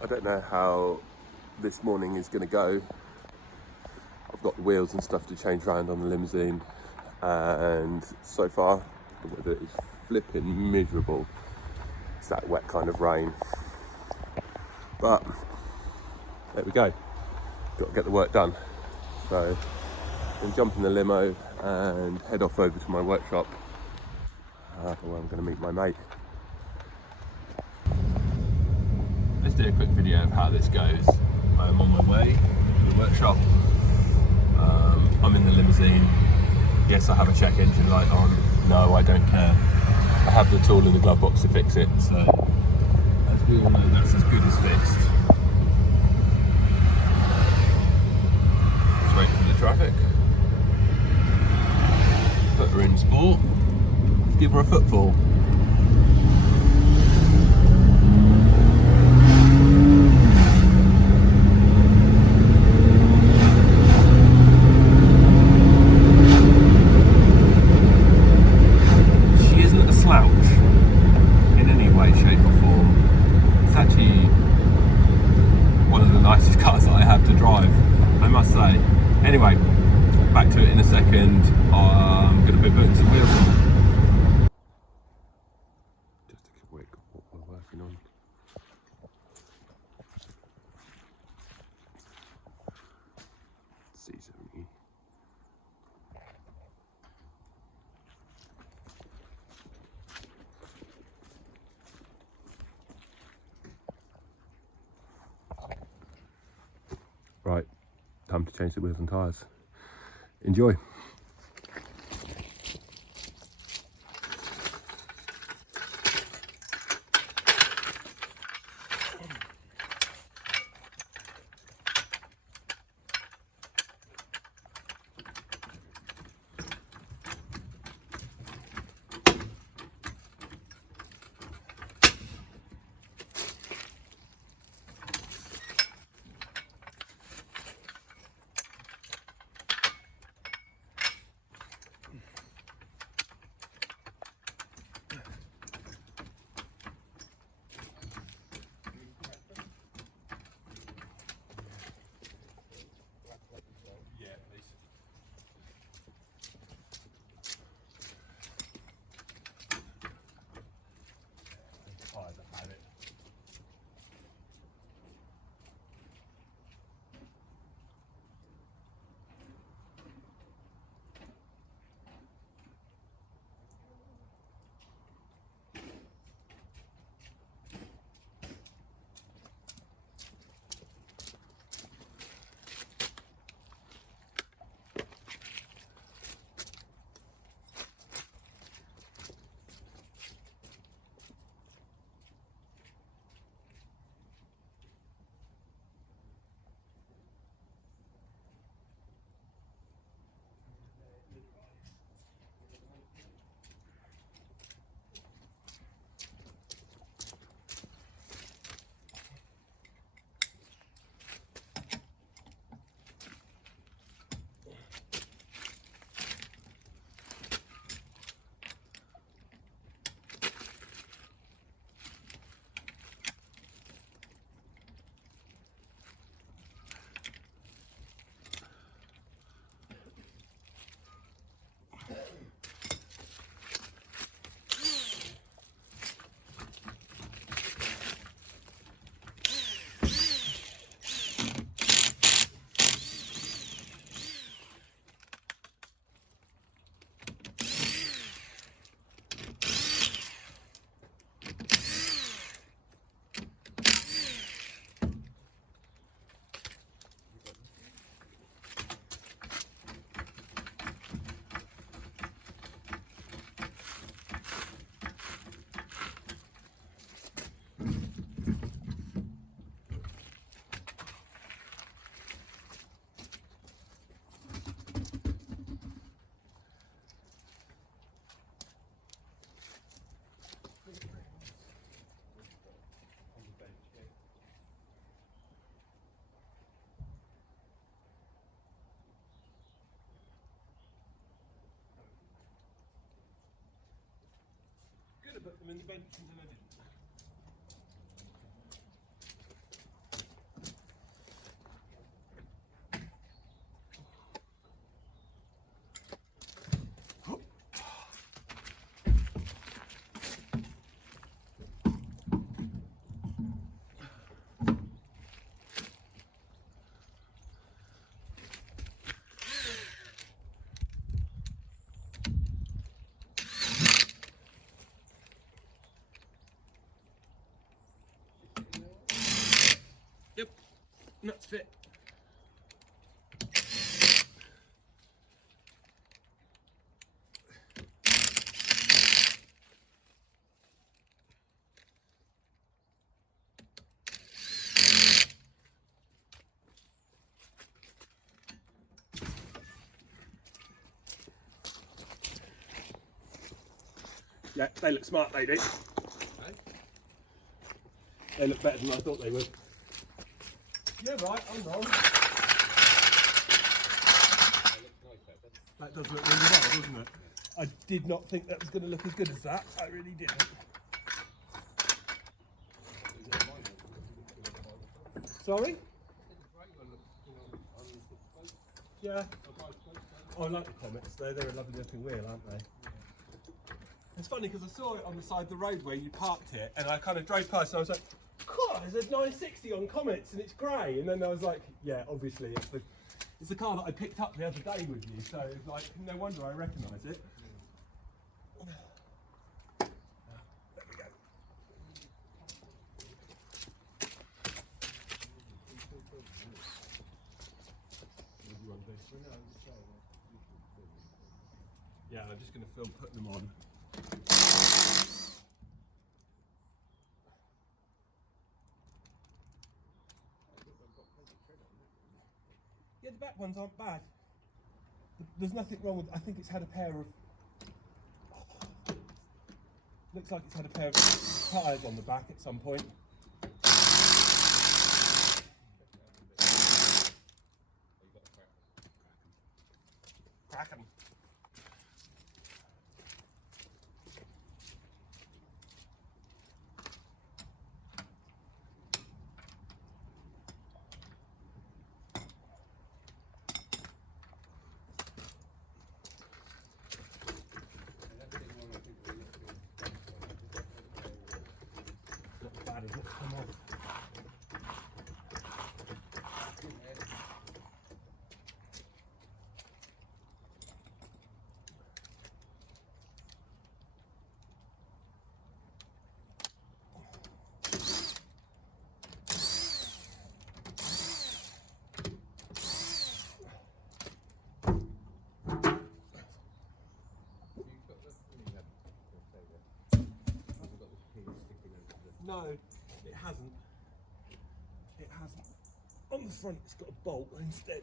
I don't know how this morning is going to go. I've got the wheels and stuff to change around on the limousine, and so far the weather is flipping miserable. It's that wet kind of rain, but there we go. Got to get the work done. So I'm jump in the limo and head off over to my workshop where I'm going to meet my mate. Let's do a quick video of how this goes. I'm on my way to the workshop. I'm in the limousine. Yes, I have a check engine light on. No, I don't care. I have the tool in the glove box to fix it, so as we all know, that's as good as fixed. Straight for the traffic. Put her in sport. Give her a footfall. Anyway, back to it in a second. I'm going to be putting some wheels on. Just a quick what we're working on. C70. Right. Time to change the wheels and tyres. Enjoy. Put them in the bench and then I didn't. nuts fit. Yeah, they look smart, they do. They look better than I thought they would. Yeah, right, I'm wrong. That does look really well, doesn't it? I did not think that was going to look as good as that. I really didn't. Sorry? Yeah. Oh, I like the Comets. They're a lovely looking wheel, aren't they? It's funny because I saw it on the side of the road where you parked it, and I kind of drove past and I was like, "God, there's a 960 on Comets and it's grey." And then I was like, "Yeah, obviously it's the car that I picked up the other day with you, so it's like no wonder I recognise it." There we go. Yeah, I'm just going to film putting them on. Yeah, the back ones aren't bad. There's nothing wrong with. I think it's had a pair of. Looks like it's had a pair of tyres on the back at some point. Crack 'em. Not as bad as it's come off. No, it hasn't. It hasn't. On the front, it's got a bolt instead.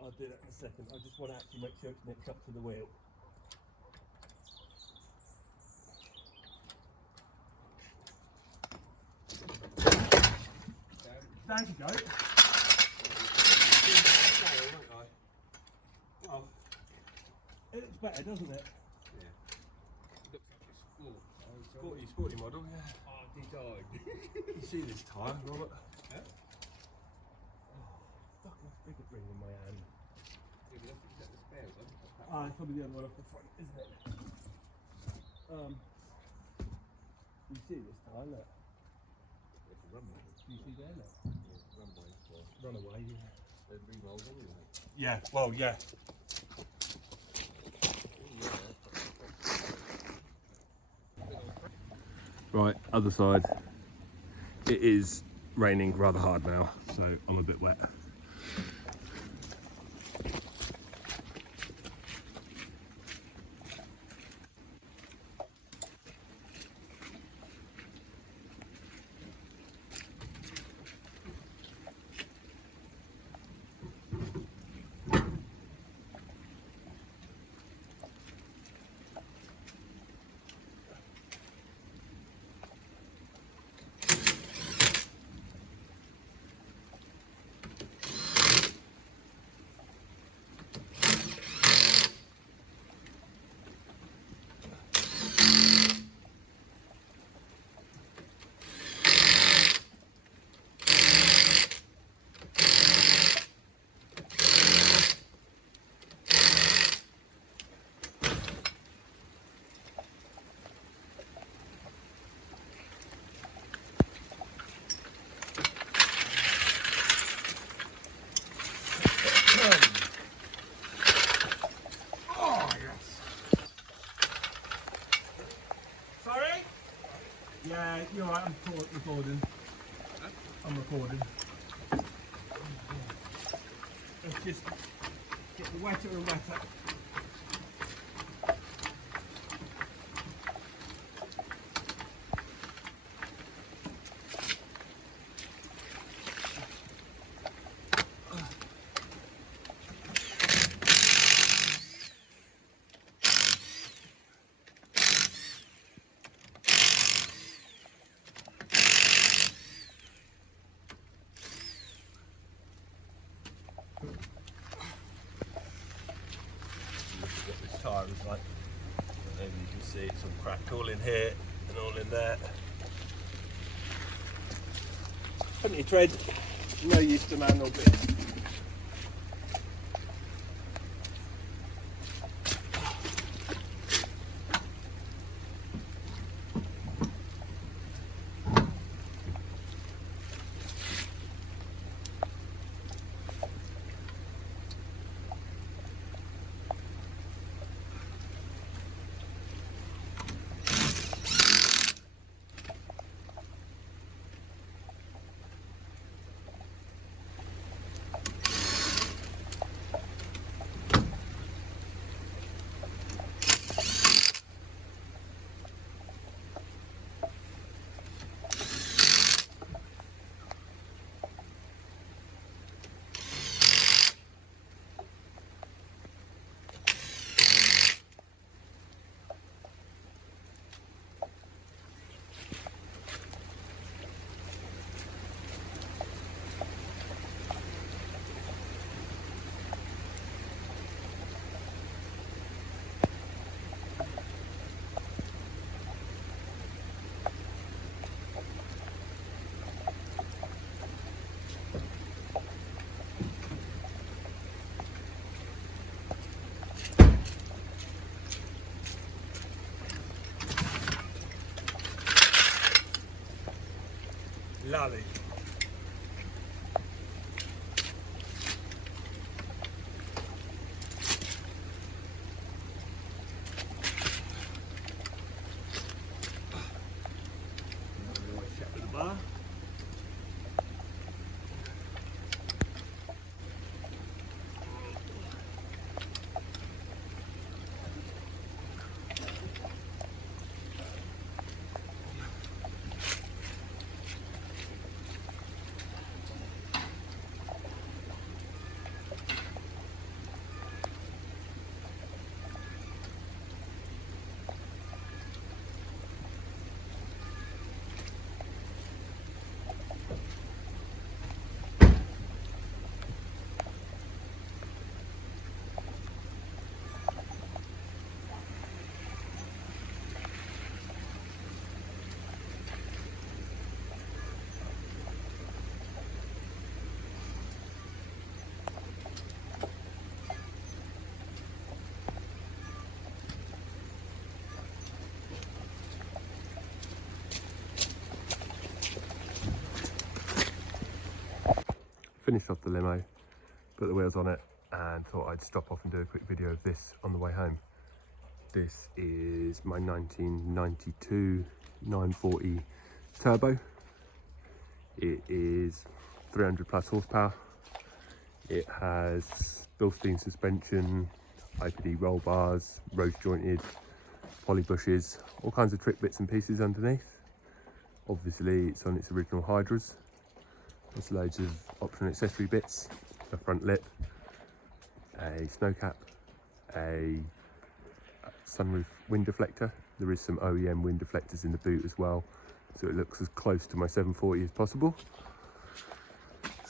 I'll do that in a second. I just want to actually make sure it's nipped up to the wheel. There you go. Well, it looks better, doesn't it? Yeah. It looks like it's sporty model, yeah. Oh, designed. You see this tyre, Robert? Yeah? Oh, fucking bigger ring in my hand. Yeah, but is that the spare one? Ah, it's probably the other one off the front, isn't it? You see this tyre, look. It's a runway. Do you see there, look? Yeah, runway. Runaway, yeah. They're re-rolled anyway. Yeah, well, yeah. Right, other side. It is raining rather hard now, so I'm a bit wet. recording. I'm recording. Let's just get the wetter and wetter. What this tyre is like. Maybe you can see it's all cracked all in here and all in there. Plenty of tread, no use to manual bits. Lovely. Check with the bar. Finished off the limo, put the wheels on it, and thought I'd stop off and do a quick video of this on the way home. This is my 1992 940 turbo. It is 300 plus horsepower. It has Bilstein suspension, IPD roll bars, rose jointed, poly bushes, all kinds of trick bits and pieces underneath. Obviously it's on its original hydras. There's loads of optional accessory bits, a front lip, a snow cap, a sunroof wind deflector. There is some OEM wind deflectors in the boot as well, so it looks as close to my 740 as possible.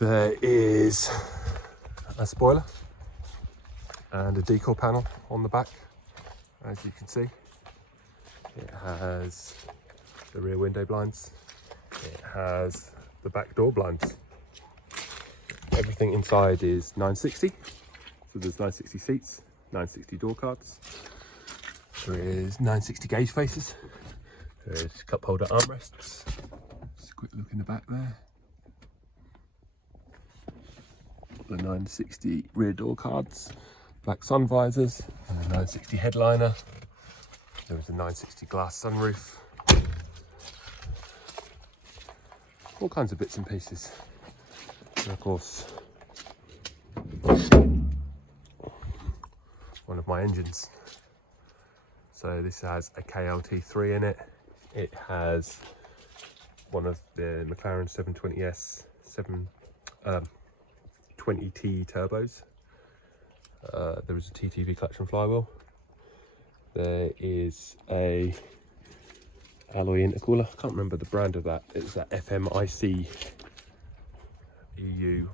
There is a spoiler and a decal panel on the back, as you can see. It has the rear window blinds. It has the back door blinds. Everything inside is 960, so there's 960 seats, 960 door cards. There is 960 gauge faces. There's cup holder armrests. Just a quick look in the back there. The 960 rear door cards, black sun visors, and a 960 headliner. There is a 960 glass sunroof. all kinds of bits and pieces. And of course, one of my engines. So this has a KLT3 in it. It has one of the McLaren 720S 20T turbos. There is a TTV clutch and flywheel. There is a alloy intercooler. I can't remember the brand of that. It's that FMIC EU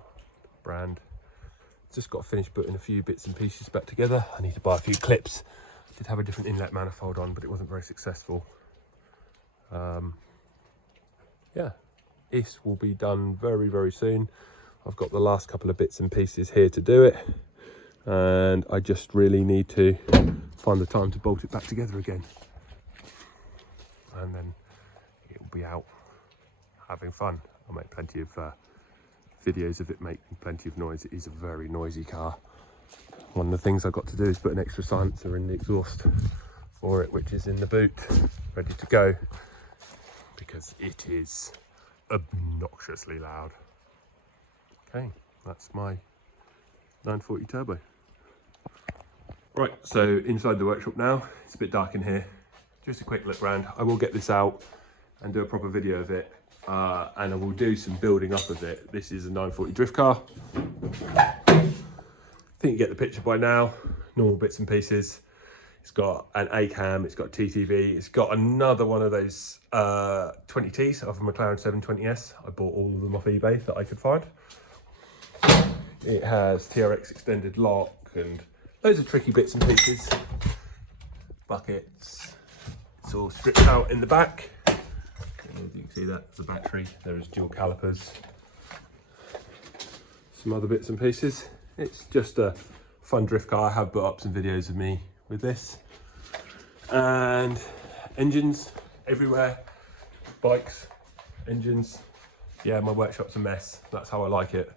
brand. Just got to finish putting a few bits and pieces back together. I need to buy a few clips. I did have a different inlet manifold on, but it wasn't very successful. Yeah, this will be done very, very soon. I've got the last couple of bits and pieces here to do it, and I just really need to find the time to bolt it back together again. And then it'll be out having fun. I'll make plenty of videos of it making plenty of noise. It is a very noisy car. One of the things I've got to do is put an extra silencer in the exhaust for it, which is in the boot, ready to go, because it is obnoxiously loud. Okay, that's my 940 turbo. Right, so inside the workshop now. It's a bit dark in here. Just a quick look around. I will get this out and do a proper video of it, and I will do some building up of it. This is a 940 drift car. I think you get the picture by now. Normal bits and pieces. It's got an A-cam, it's got TTV, it's got another one of those 20Ts off a McLaren 720S. I bought all of them off eBay that I could find. It has TRX extended lock and loads of tricky bits and pieces. Buckets. It's all stripped out in the back. I don't know if you can see that, there's a battery. There is dual calipers. Some other bits and pieces. It's just a fun drift car. I have put up some videos of me with this. And engines everywhere. Bikes, engines. Yeah, my workshop's a mess. That's how I like it.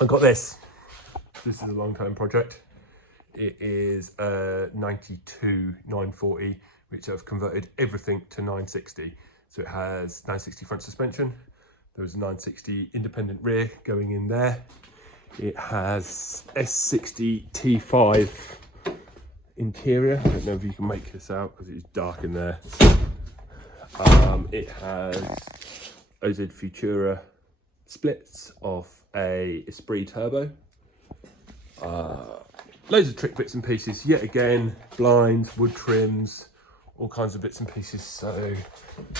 I've got this. This is a long-term project. It is a 92 940, which I've converted everything to 960. So it has 960 front suspension. There is a 960 independent rear going in there. It has S60 T5 interior. I don't know if you can make this out because it's dark in there. It has OZ Futura splits off a Esprit turbo. Loads of trick bits and pieces. Yet again, blinds, wood trims, all kinds of bits and pieces. So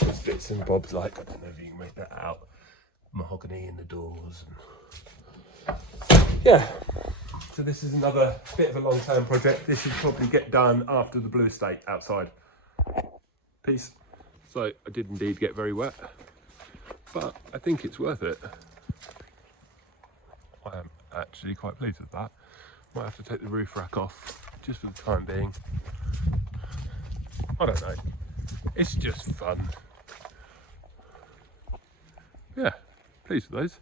there's bits and bobs like, I don't know if you can make that out. Mahogany in the doors. And yeah. So this is another bit of a long-term project. This should probably get done after the blue estate outside. Peace. So I did indeed get very wet, but I think it's worth it. I am actually quite pleased with that. Might have to take the roof rack off just for the time being. I don't know. It's just fun. Yeah, pleased with those.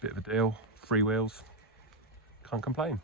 Bit of a deal. 3 wheels. Can't complain.